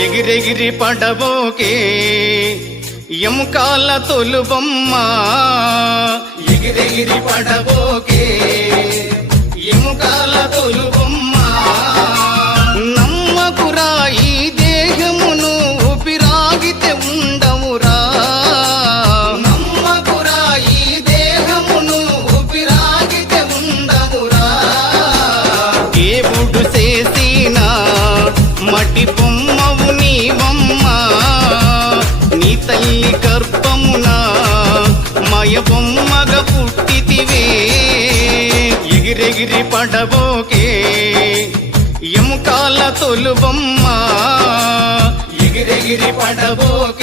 ఎగిరెగిరి పడబోకే ఎముకాల తొలుబొమ్మ ఎగిరెగిరి పడబోకే ఎముకాల తొలుబొమ్మ నమ్మకురా ఈ దేహమును ఊపిరాగితే ఉండవురా నమ్మకురా ఈ దేహమును ఊపిరాగితే ఉండవురా దేవుడు చేసిన మటి బొమ్మవు నీవమ్మ నీ తల్లి గర్భమున మయ బొమ్మగా పుట్టితివే ఎగిరెగిరి పడబోకే ఎముకాల తొలుబొమ్మ ఎగిరెగిరి పడబోకే